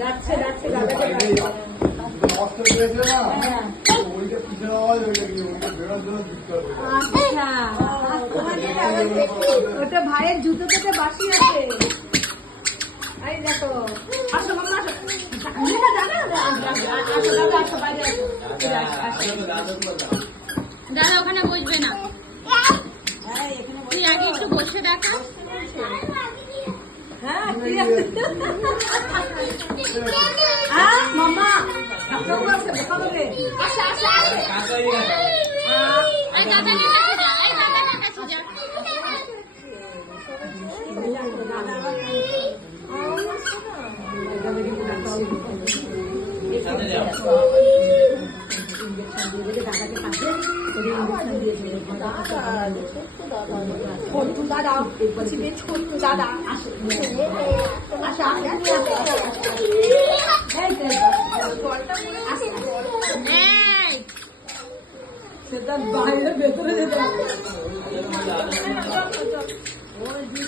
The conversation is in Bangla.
যাচ্ছে ওটা ভাইয়ের জুতো থেকে বাসি আছে। এই দেখো আসো মামা দাদা ওখানে বসবে না, তুই আগে একটু বসে দেখা। মামা দাদা সেটা বাইরে ভেতরে যেতে